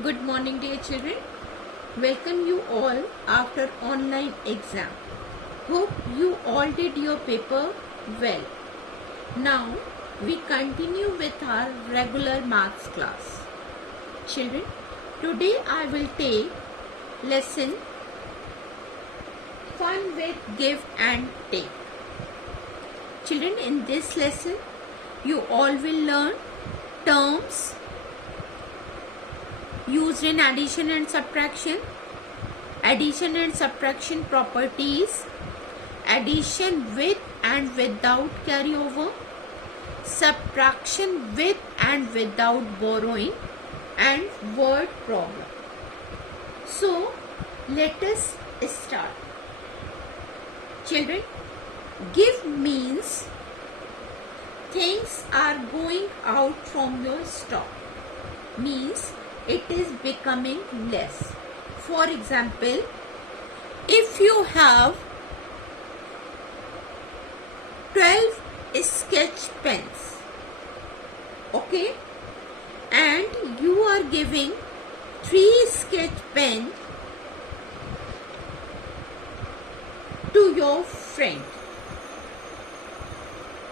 Good morning, dear children. Welcome you all after online exam. Hope you all did your paper well. Now we continue with our regular maths class. Children, today I will take lesson Fun with Give and Take. Children, in this lesson you all will learn terms used in addition and subtraction properties, addition with and without carryover, subtraction with and without borrowing, and word problem. So let us start. Children, give means things are going out from your stock, means it is becoming less. For example, if you have 12 sketch pens, okay, and you are giving 3 sketch pens to your friend,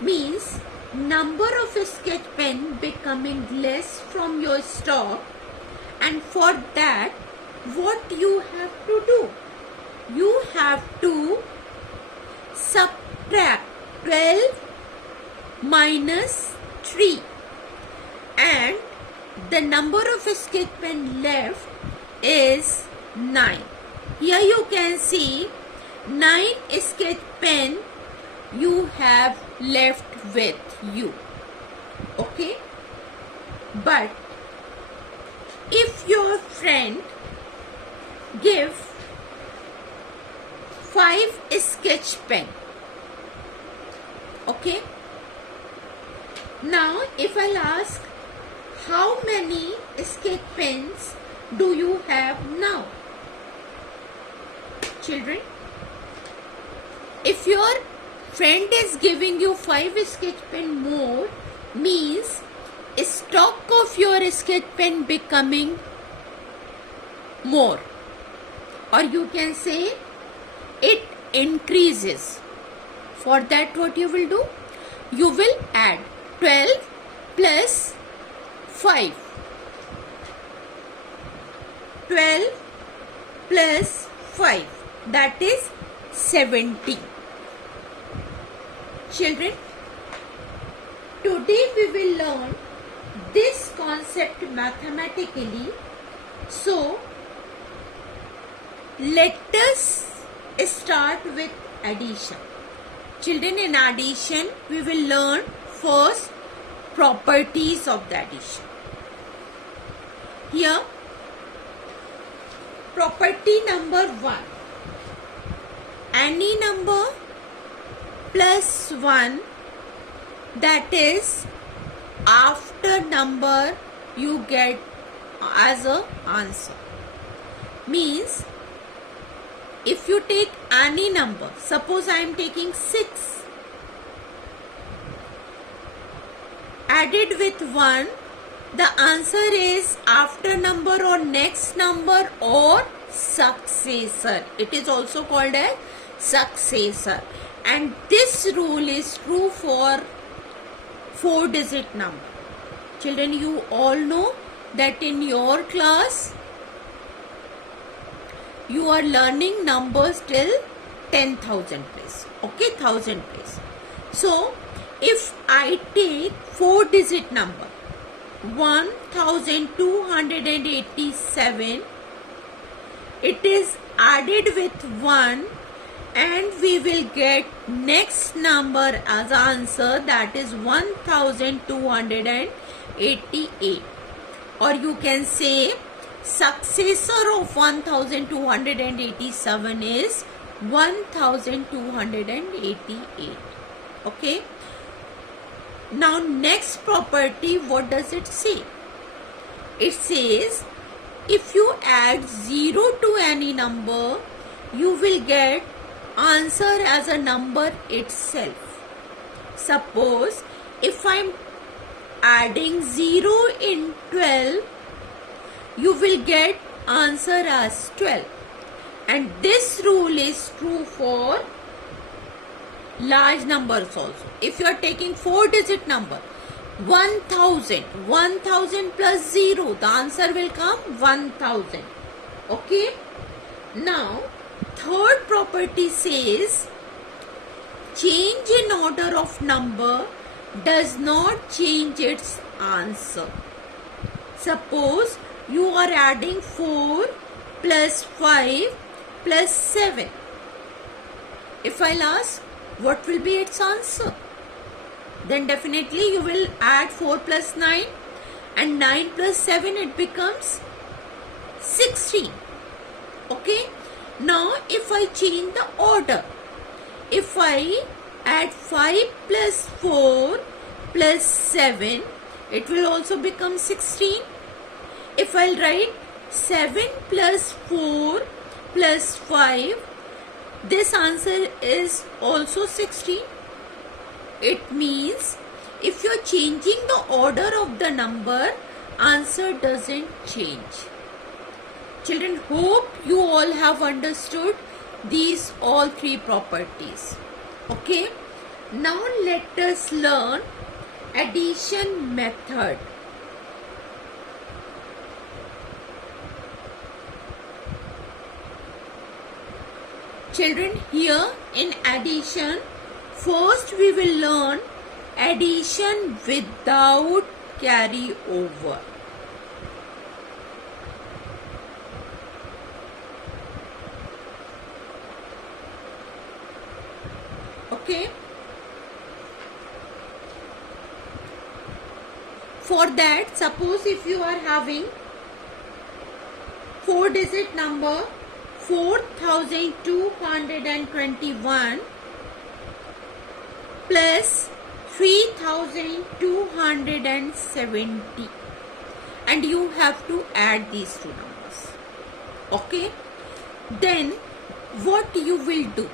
means number of sketch pen becoming less from your stock. And for that, what you have to do? You have to subtract 12 minus 3, and the number of sketch pen left is 9. Here you can see 9 sketch pen you have left with you. Okay? But if your friend give 5 sketch pen, okay, now if I'll ask how many sketch pens do you have now? Children, if your friend is giving you 5 sketch pen more, means stock of your sketch pen becoming more, or you can say it increases. For that, what you will do? You will add 12 plus 5. 12 plus 5, that is 70. Children, today we will learn this concept mathematically. So let us start with addition. Children, in addition we will learn first properties of the addition. Here, property number 1, any number plus 1, that is after number you get as a answer, means if you take any number, suppose I am taking 6, added with 1, the answer is after number or next number or successor. It is also called as successor, and this rule is true for 4-digit number. Children, you all know that in your class you are learning numbers till 10,000 place, okay, 1000 place. So if I take 4-digit number 1287, it is added with 1, and we will get next number as answer, that is 1288, or you can say successor of 1287 is 1288. Okay, now next property, what does it say? It says if you add 0 to any number, you will get answer as a number itself. Suppose if I am adding 0 in 12, you will get answer as 12. And this rule is true for large numbers also. If you are taking 4-digit number, 1000 plus 0, the answer will come 1000. Okay. Now third property says change in order of number does not change its answer. Suppose you are adding 4 plus 5 plus 7. If I'll ask what will be its answer, then definitely you will add 4 plus 9 and 9 plus 7, it becomes 16. Okay. Now if I change the order, if I add 5 plus 4 plus 7, it will also become 16. If I'll write 7 plus 4 plus 5, this answer is also 16. It means if you're changing the order of the number, answer doesn't change. Children, hope you all have understood these all three properties. Okay. Now let us learn addition method. Children, here in addition, first we will learn addition without carry over. Okay. For that, suppose if you are having 4-digit number 4221 plus 3270, and you have to add these two numbers. Okay. Then what you will do?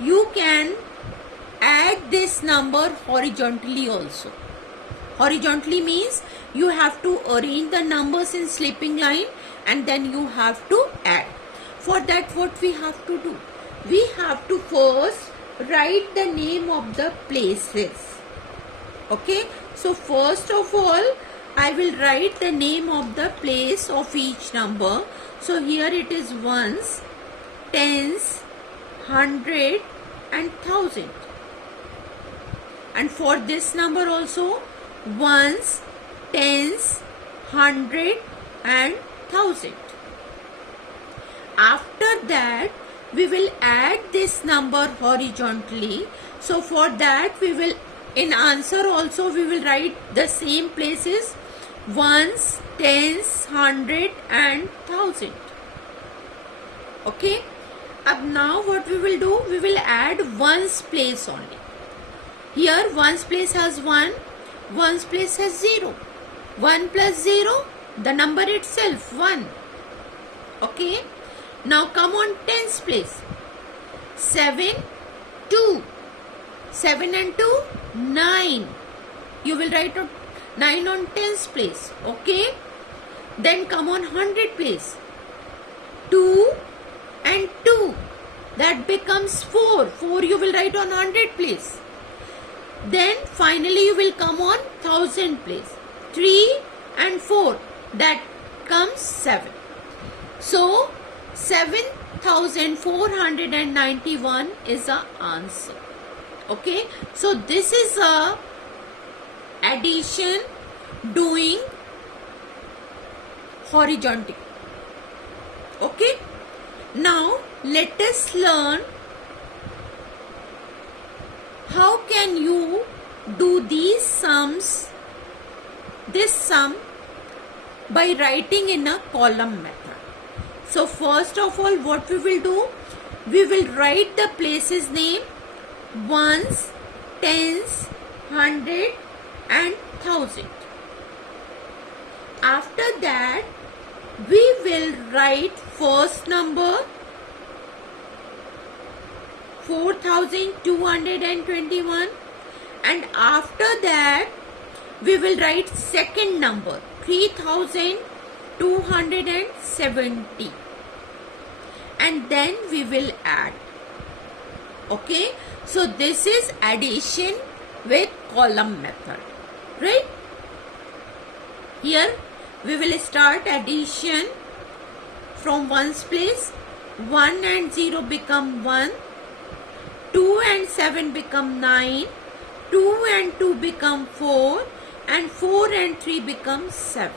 You can add this number horizontally also. Horizontally means you have to arrange the numbers in sleeping line and then you have to add. For that, what we have to do? We have to first write the name of the places. Okay. So first of all, I will write the name of the place of each number. So here it is ones, tens, 100 and 1000. And for this number also, ones, tens, 100 and 1000. After that, we will add this number horizontally. So for that, we will, in answer also, we will write the same places, ones, tens, 100 and 1000. Okay. Now what we will do? We will add ones place only. Here ones place has 1, ones place has 0. 1 plus 0, the number itself 1. Okay. Now come on tens place. 7, 2. 7 and 2, 9. You will write 9 on tens place. Okay. Then come on 100 place. 2 and 2. That becomes 4. 4 you will write on 100 place. Then finally you will come on 1000 place. 3 and 4. That comes 7. So 7491 is the answer. Okay. So this is a addition doing horizontal. Okay. Now let us learn how can you do these sums, this sum by writing in a column method. So first of all, what we will do? We will write the places name, ones, tens, 100 and 1000. After that, we will write first number 4221, and after that we will write second number 3270. 270, and then we will add. Okay, so this is addition with column method, right? Here we will start addition from ones place. 1 and 0 become 1, 2 and 7 become 9, 2 and 2 become 4, and 4 and 3 become 7.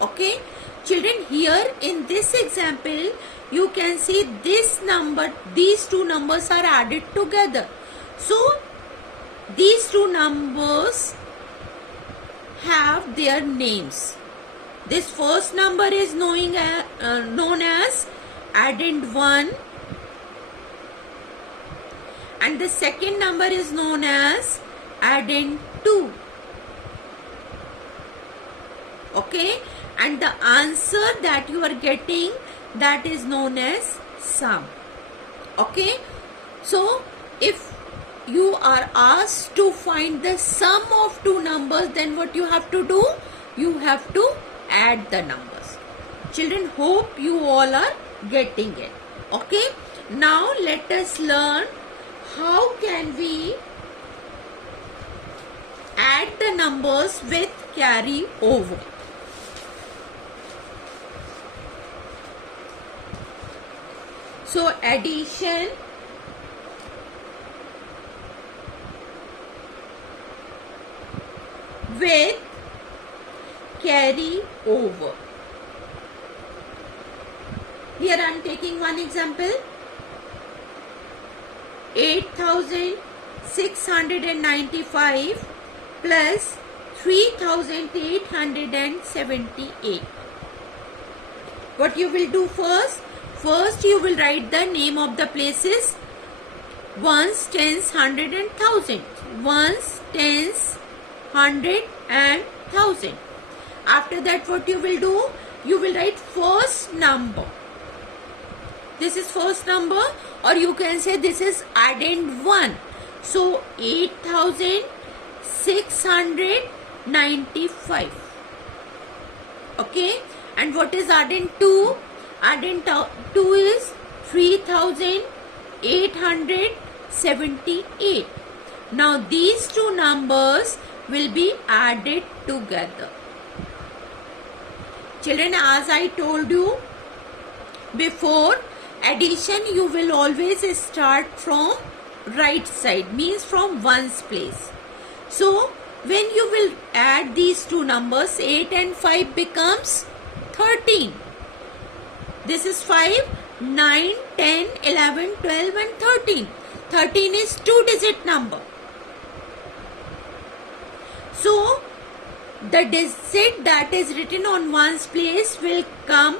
Okay, children, here in this example you can see this number, these two numbers are added together. So these two numbers have their names. This first number is known as addend 1, and the second number is known as addend 2. Okay, and the answer that you are getting, that is known as sum. Okay, so if you are asked to find the sum of two numbers, then what you have to do? You have to add the numbers. Children, hope you all are getting it. Okay, now let us learn how can we add the numbers with carry over. So addition with carry over. Here I am taking one example. 8,695 plus 3,878. What you will do first? First you will write the name of the places. Ones, tens, hundred and thousand. Ones, tens, hundred and thousand. After that what you will do? You will write first number. This is first number, or you can say this is addend 1. So 8,695. Okay, and what is addend 2? Addend 2 is 3,878. Now these two numbers will be added together. Children, as I told you before, addition you will always start from right side, means from ones place. So when you will add these two numbers, 8 and 5 becomes 13. This is 5, 9, 10, 11, 12 and 13. 13 is 2-digit number. So the digit that is written on ones place will come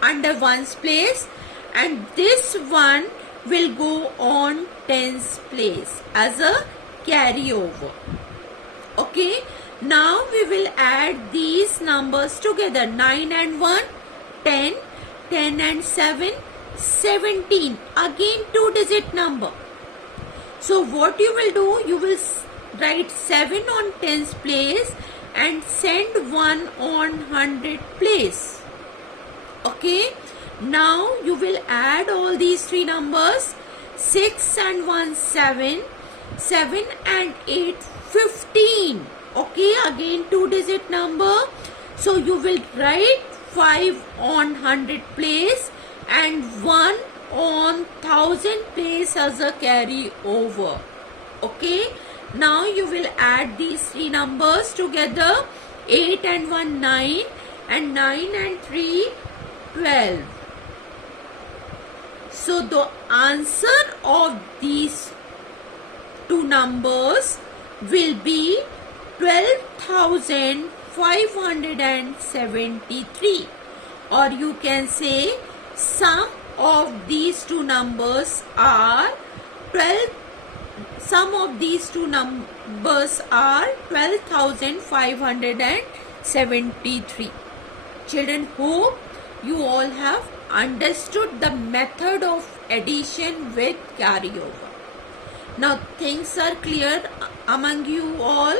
under ones place, and this one will go on tens place as a carryover. Okay, now we will add these numbers together. 9 and 1, 10, 10 and 7, 17. Again 2-digit number. So what you will do? You will write 7 on tens place and send 1 on hundred place. Okay, now you will add all these three numbers. 6 and 1, 7, 7 and 8, 15. Okay, again 2-digit number. So you will write 5 on hundred place and 1 on thousand place as a carry over. Okay, now you will add these three numbers together. 8 and 1, 9, and 9 and 3, 12. So the answer of these two numbers will be 12,573, or you can say sum of these two numbers are 12,573. Children, hope you all have understood the method of addition with carryover. Now things are clear among you all.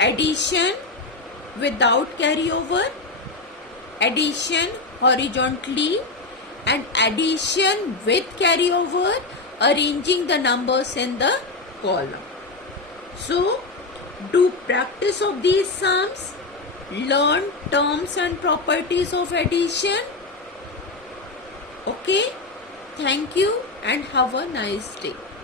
Addition without carryover, addition horizontally, and addition with carryover, arranging the numbers in the column. So, do practice of these sums, learn terms and properties of addition. Okay, thank you and have a nice day.